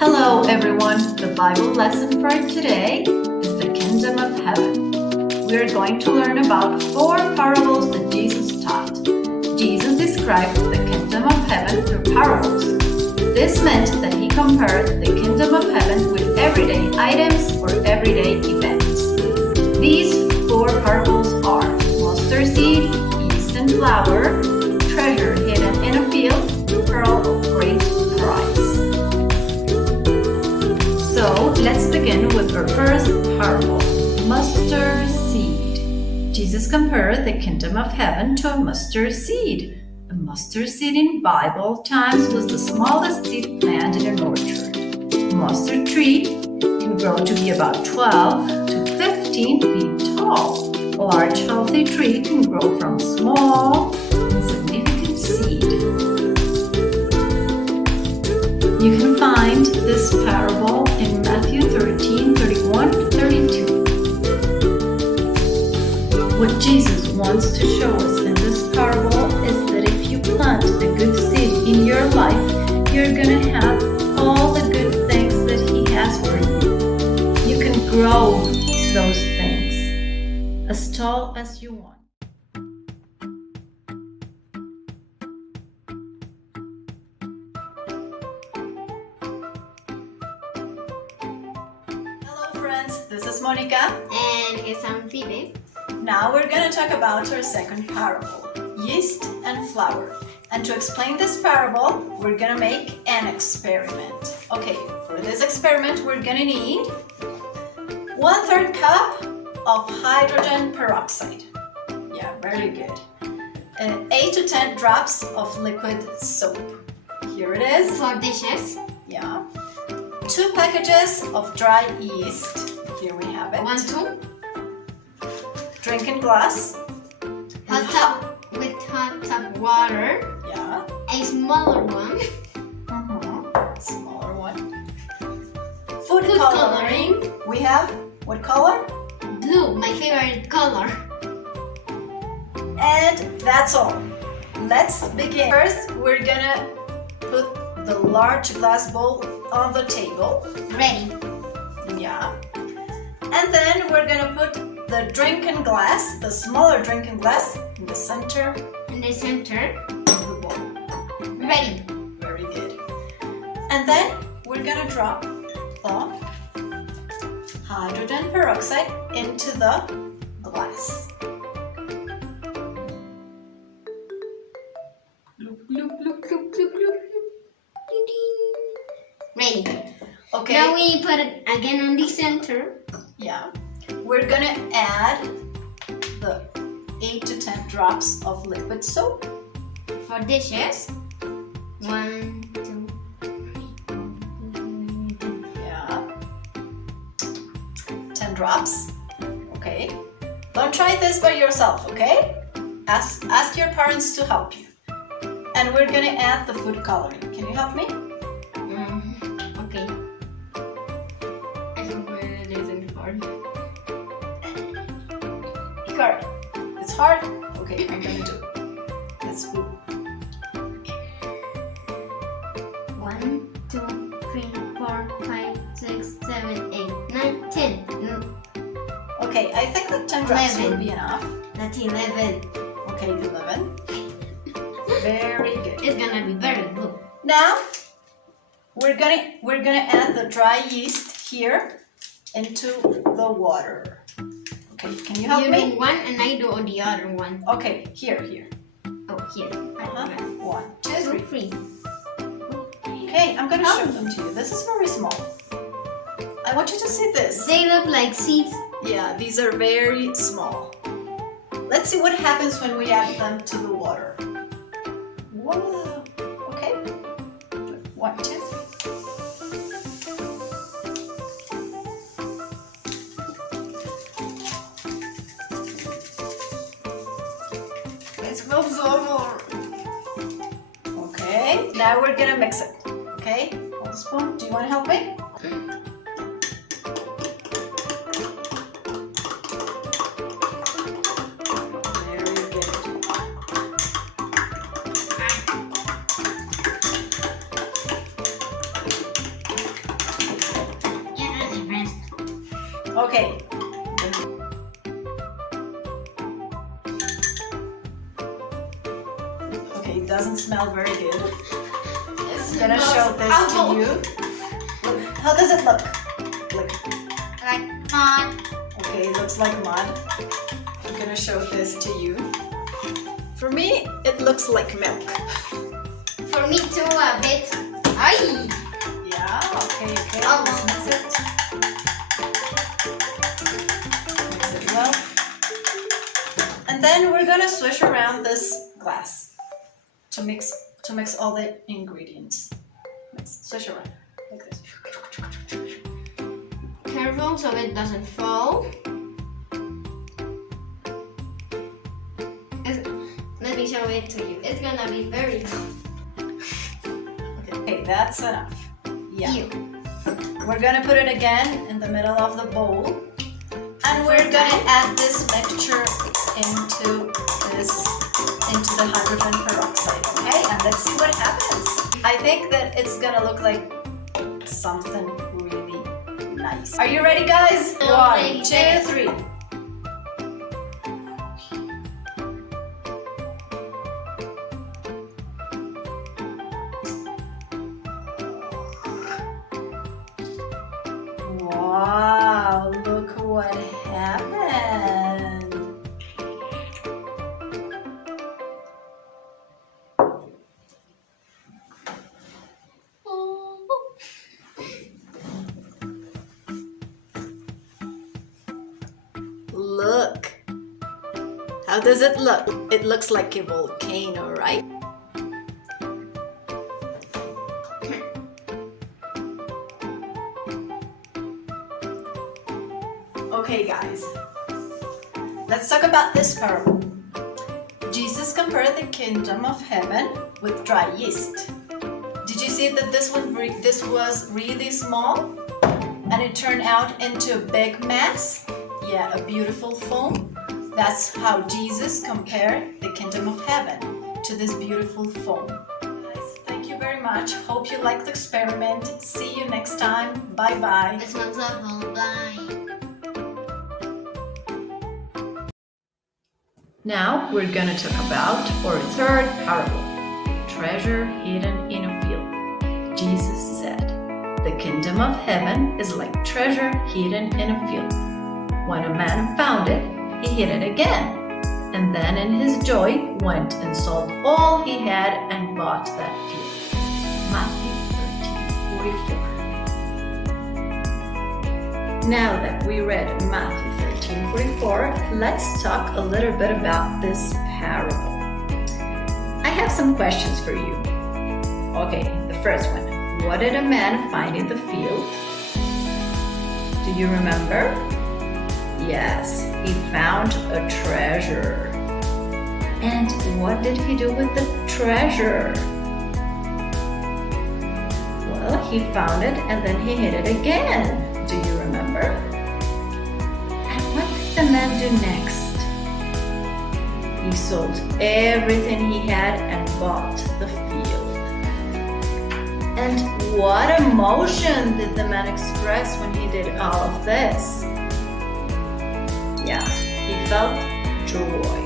Hello everyone, the Bible lesson for today is the Kingdom of Heaven. We are going to learn about 4 parables that Jesus taught. Jesus described the Kingdom of Heaven through parables. This meant that he compared the Kingdom of Heaven with everyday items or everyday events. These 4 parables are mustard seed, yeast and flour, treasure hidden in a field, pearl of great price. So let's begin with our first parable, mustard seed. Jesus compared the kingdom of heaven to a mustard seed. A mustard seed in Bible times was the smallest seed planted in an orchard. A mustard tree can grow to be about 12 to 15 feet tall. A large healthy tree can grow from small, insignificant seed. You can find this parable in Matthew 13, 31 to 32. What Jesus wants to show us in this parable is that if you plant the good seed in your life, you're going to have all the good things that He has for you. You can grow those things as tall as you want. This is Monica. And it's Phoebe. Now we're going to talk about our second parable, yeast and flour. And to explain this parable, we're going to make an experiment. Okay, for this experiment, we're going to need 1/3 cup of hydrogen peroxide. Yeah, very good. 8 to 10 drops of liquid soap. Here it is. 4 dishes. Yeah. 2 packages of dry yeast. Here we have it. 1, 2. Drinking glass. Hot tub with hot tub water. Yeah. A smaller one. Smaller one. Food coloring. We have what color? Blue, my favorite color. And that's all. Let's begin. First, we're gonna put the large glass bowl on the table. Ready. Yeah. And then we're gonna put the drinking glass, the smaller drinking glass, in the center. In the center. Of the bowl. Ready. Very good. And then we're gonna drop the hydrogen peroxide into the glass. Look, look, look, look, look, look. Ding, ding. Ready. Okay. Now we put it again on the center. Yeah. We're gonna add the 8 to 10 drops of liquid soap. 4 dishes. 1, 2, 3. Yeah. 10 drops. Okay. Don't try this by yourself, okay? Ask your parents to help you. And we're gonna add the food coloring. Can you help me? Okay. I don't know it isn't hard. Hard. It's hard? Okay, I'm gonna do it. Let's go. 1, 2, 3, 4, 5, 6, 7, 8, 9, 10. Okay, I think that 10 drops 11. will be enough. That's 11. Okay, 11. Very good. It's gonna be very blue. Now we're gonna add the dry yeast here into the water. Okay, can you help You me? do one and I do the other one. Okay, here. Oh, here. 1, 2, 3. 3. Okay, I'm gonna show them to you. This is very small. I want you to see this. They look like seeds. Yeah, these are very small. Let's see what happens when we add them to the water. Whoa. Okay. 1, 2. Let's go more. Okay, now we're gonna mix it. Okay, hold the spoon. Do you want to help me? Very good. Okay. Okay, it doesn't smell very good. I'm gonna show this to you. Look, how does it look? Look. Like mud. Okay, it looks like mud. I'm gonna show this to you. For me, it looks like milk. For me too, a bit. Ay! Yeah, okay. Oh. Let's mix it. Mix it well. And then we're gonna swish around this glass to mix all the ingredients. Swish around like this. Careful so it doesn't fall. Let me show it to you. It's gonna be very good. Okay, that's enough. Yeah. Ew. We're gonna put it again in the middle of the bowl. And we're gonna add this mixture into the hydrogen peroxide, okay? And let's see what happens. I think that it's gonna look like something really nice. Are you ready, guys? I'm 1, 2, 3. Wow, look what happened. Look. How does it look? It looks like a volcano, right? Okay, guys. Let's talk about this parable. Jesus compared the kingdom of heaven with dry yeast. Did you see that this was really small? And it turned out into a big mass? Yeah, a beautiful foam. That's how Jesus compared the kingdom of heaven to this beautiful foam. Guys, thank you very much. Hope you liked the experiment. See you next time. Bye-bye. It smells awful. Bye. Now we're gonna talk about our third parable, treasure hidden in a field. Jesus said, the kingdom of heaven is like treasure hidden in a field. When a man found it, he hid it again, and then in his joy went and sold all he had and bought that field. Matthew 13:44. Now that we read Matthew 13:44, let's talk a little bit about this parable. I have some questions for you. Okay, the first one. What did a man find in the field? Do you remember? Yes, he found a treasure. And what did he do with the treasure? Well, he found it and then he hid it again. Do you remember? And what did the man do next? He sold everything he had and bought the field. And what emotion did the man express when he did all of this? Yeah, he felt joy.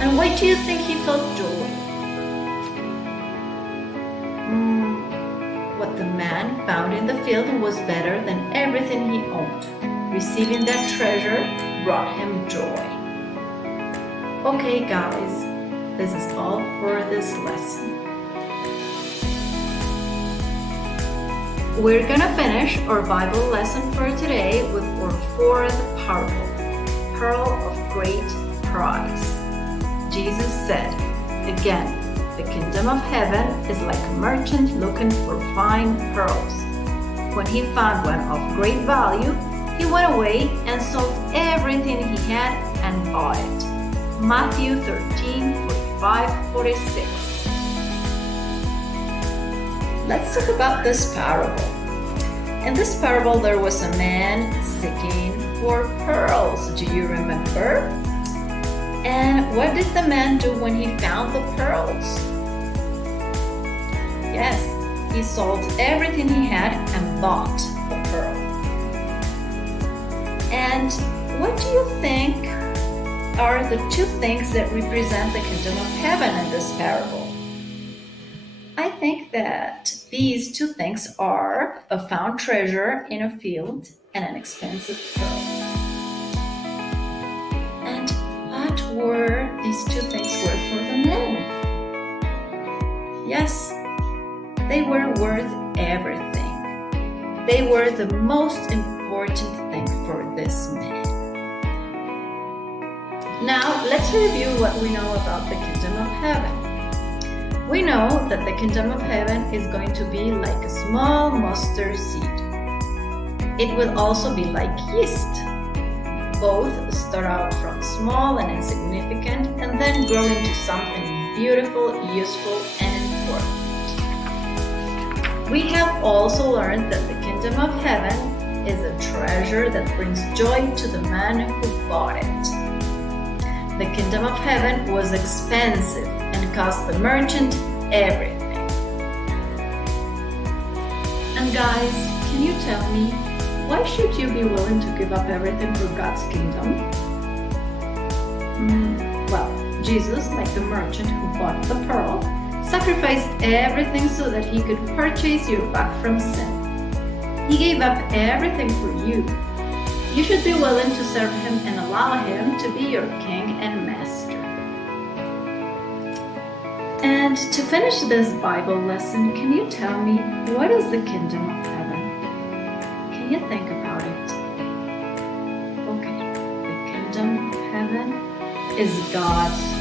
And why do you think he felt joy? What the man found in the field was better than everything he owned. Receiving that treasure brought him joy. Okay, guys, this is all for this lesson. We're gonna finish our Bible lesson for today with our fourth parable, Pearl of Great Price. Jesus said, again, the kingdom of heaven is like a merchant looking for fine pearls. When he found one of great value, he went away and sold everything he had and bought it. Matthew 13:45-46. Let's talk about this parable. In this parable, there was a man seeking for pearls. Do you remember? And what did the man do when he found the pearls? Yes, he sold everything he had and bought the pearl. And what do you think are the two things that represent the kingdom of heaven in this parable? I think that these two things are a found treasure in a field and an expensive pearl. And what were these two things worth for the man? Yes, they were worth everything. They were the most important thing for this man. Now, let's review what we know about the kingdom of heaven. We know that the kingdom of heaven is going to be like a small mustard seed. It will also be like yeast. Both start out from small and insignificant and then grow into something beautiful, useful, and important. We have also learned that the kingdom of heaven is a treasure that brings joy to the man who bought it. The kingdom of heaven was expensive and cost the merchant everything. And guys, can you tell me, why should you be willing to give up everything for God's kingdom? Well, Jesus, like the merchant who bought the pearl, sacrificed everything so that he could purchase you back from sin. He gave up everything for you. You should be willing to serve him and allow him to be your king and master. And to finish this Bible lesson, can you tell me, what is the kingdom of heaven? Can you think about it? Okay, the kingdom of heaven is God's